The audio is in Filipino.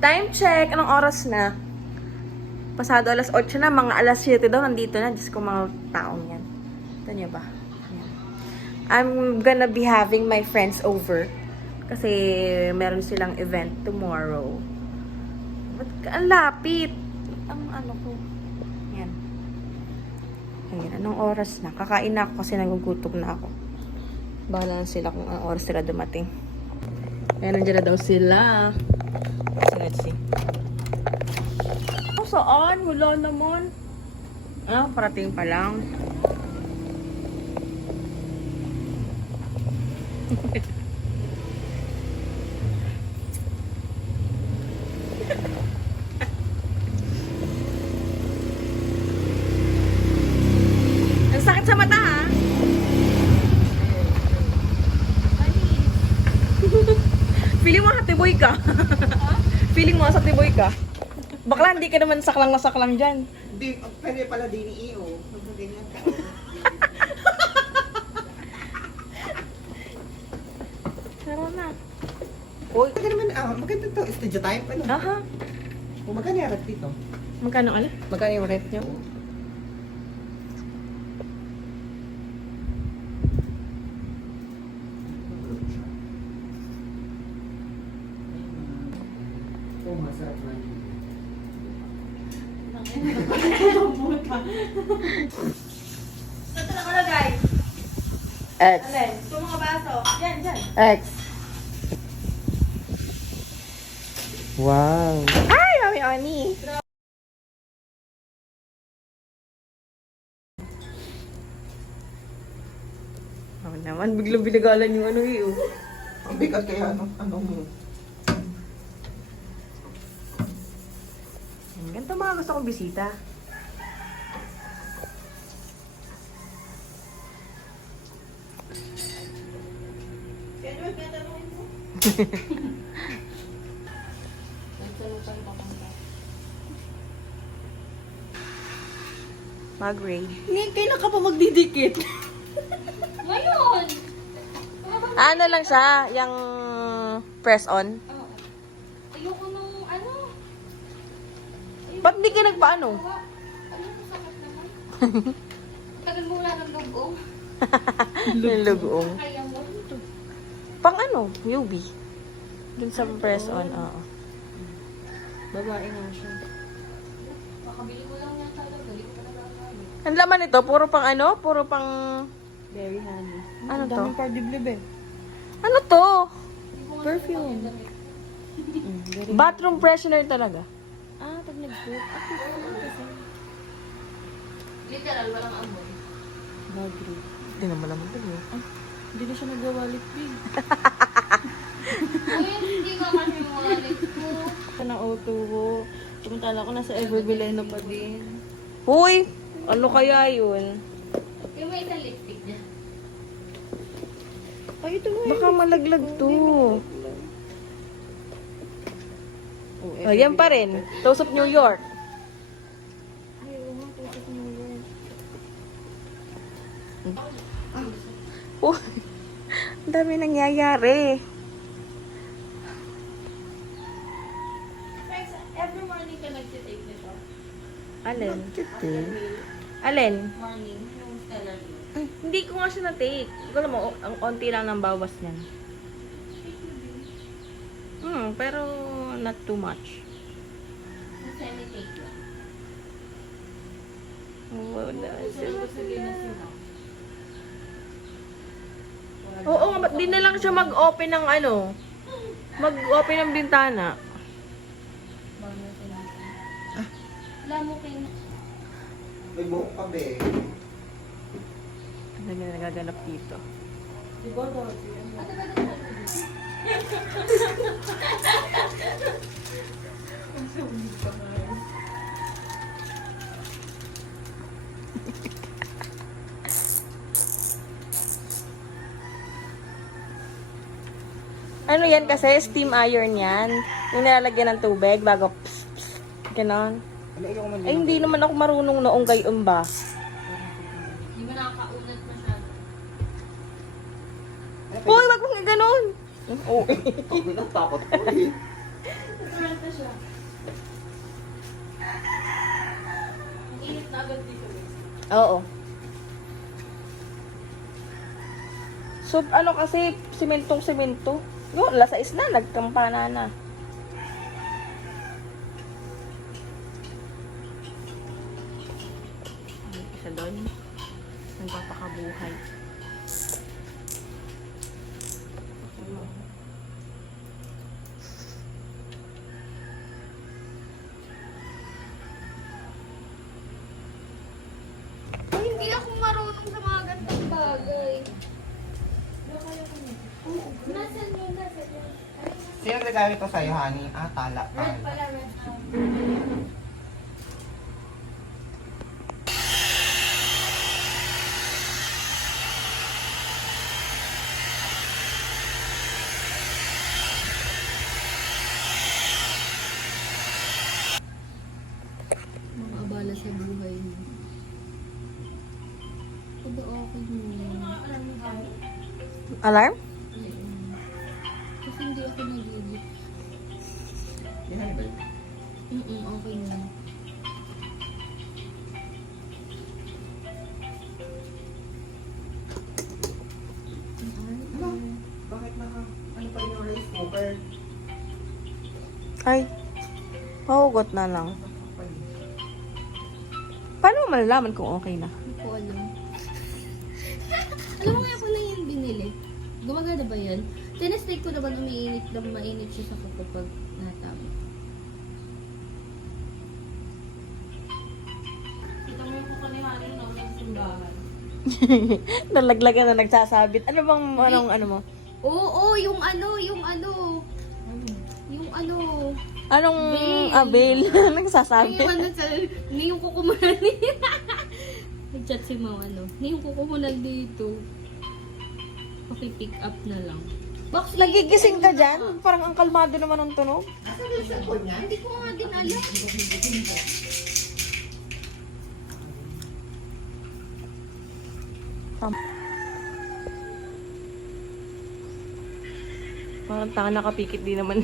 Time check. Anong oras na? Pasado alas 8 na. Mga alas 7 daw. Nandito na. Diyos ko mga taong yan. Ito niyo ba? Yan. I'm gonna be having my friends over. Kasi meron silang event tomorrow. Ba't ang lapit? Ang ano ko. Yan. Ayan. Anong oras na? Kakain na ako kasi nagugutom na ako. Bahala na sila kung anong oras sila dumating. Ayan, nandiyan na daw sila. Let's see. Oh, saan? Wala naman. Ah, parating pa lang. Ang sakit sa mata, ha? Feeling mo hatiboy ka. Feeling mo sa tiboy ka. Bakla, hindi ka naman saklang na saklang dyan. Hindi, pwede pala din ni iyo. Ganyan ka. Pero na. Uy, maganda to. Studio time pa no? Aha. O, magkano yung rep dito? Magkano ala? Magkano yung rep niyo? Oh, masarap na. Ito na ko na, guys. X. Alin? Ito mga baso. Yan, dyan. X. Wow. Ay, Mami Oni. Oh, naman, biglang binagalan yung ano eh. Ang bigat kaya ano mo. Ganito mga gusto kong bisita. Mag-grade. Hindi, kailan ka pa magdidikit? Ngayon! Ano lang siya, yung press on. Oh. Ayoko nung ano. Ba't di ka nagpaano? Ano ko sakit naman? Tagal mo wala ng lugong. Yung lugong. Kaya mo. Pang ano? UV. Dun sa press on, oo. Babae nga siya. Makabili ko lang yan talaga. Hindi ko pa nagagamit. Ang laman nito, puro pang ano? Puro pang... Very honey. Ano to? Daming pardiblib eh. Ano to? Hindi ko nga Perfume. nagagamit damit. Bathroom freshener talaga. Pag nag-poop. Kasi. Literal, walang amoy. Bagri. Hindi naman naman ito. Hindi na siya nagawalit big. Uy, hindi ka kasi yung wallet ko. Ito na auto ko. Tumutala ko nasa Everbileno pa din. Uy! Ano kaya yun? Yung may isang lipstick niya. Ay, ito mo Baka malaglag to. Oh, Oh, yan pa rin. Toast of New York. Ay, oo nga. Tusok mo yun. Oh, ang dami nangyayari. Every morning ka nag-take nito. Alin? Alin? Morning. Yung stellar yun. Hindi ko nga siya na-take. Alam mo, ang onti lang ng bawas niyan. Pero not too much. Yung semi-take lang. Wala Kasi gusto din na sila. Oo nga, ba't di na lang siya mag-open ng ano? Mag-open ng bintana. Wala mo kayo. May buhok pa be. Ano na nagaganap dito? Diba daw? Ano yan kasi? Steam iron yan. Yung nilalagyan ng tubig bago ganon. Ano, ikaw man Ay, hindi naman ako marunong noong gayon ba? Hindi mo nakakaunat masyado. Hoy, wag mong ganon! Oo. Pag takot ko eh. Rent na siya. Ang init na agad dito. Oo. So, ano kasi, simentong-simento. Yun, alas 6 na, nagkampana na. Isa doon, nagpapakabuhay. Hindi ako marunong sa mga gantong bagay. Nasaan yun? Nasaan yun? Sino nagagalit ko sa'yo, honey? Tala. Red pala, red. Mga abala sa buhay mo. Pero okay mo. Alarm? Kasi hindi ako nagigit. Yan, ba? Okay na. Bakit ano pa yung rice cooker? Ay, mahugot na lang. Paano mo malalaman kung okay na? Hindi ko alam. Alam mo kaya ko na yung binili. Gumagana ba yan? Tinestake ko naman umiinit lang, mainit siya sa kapag natama. Kita mo yung kukunihari na sa simbahan. Nalaglagan na nagsasabit. Ano bang, ano mo? Oo, yung ano. Anong, Bail. bail? Nagsasabit. Yung ano sa, ni yung kukumunan Nag-chat si Mama, ni yung kukumunan dito. Okay, pick up na lang. Box, Nagigising ka dyan? Parang ang kalmado naman ang tunog. Asan yung cellphone niya? Hindi ko nga din alam. Parang tanga nakapikit din naman.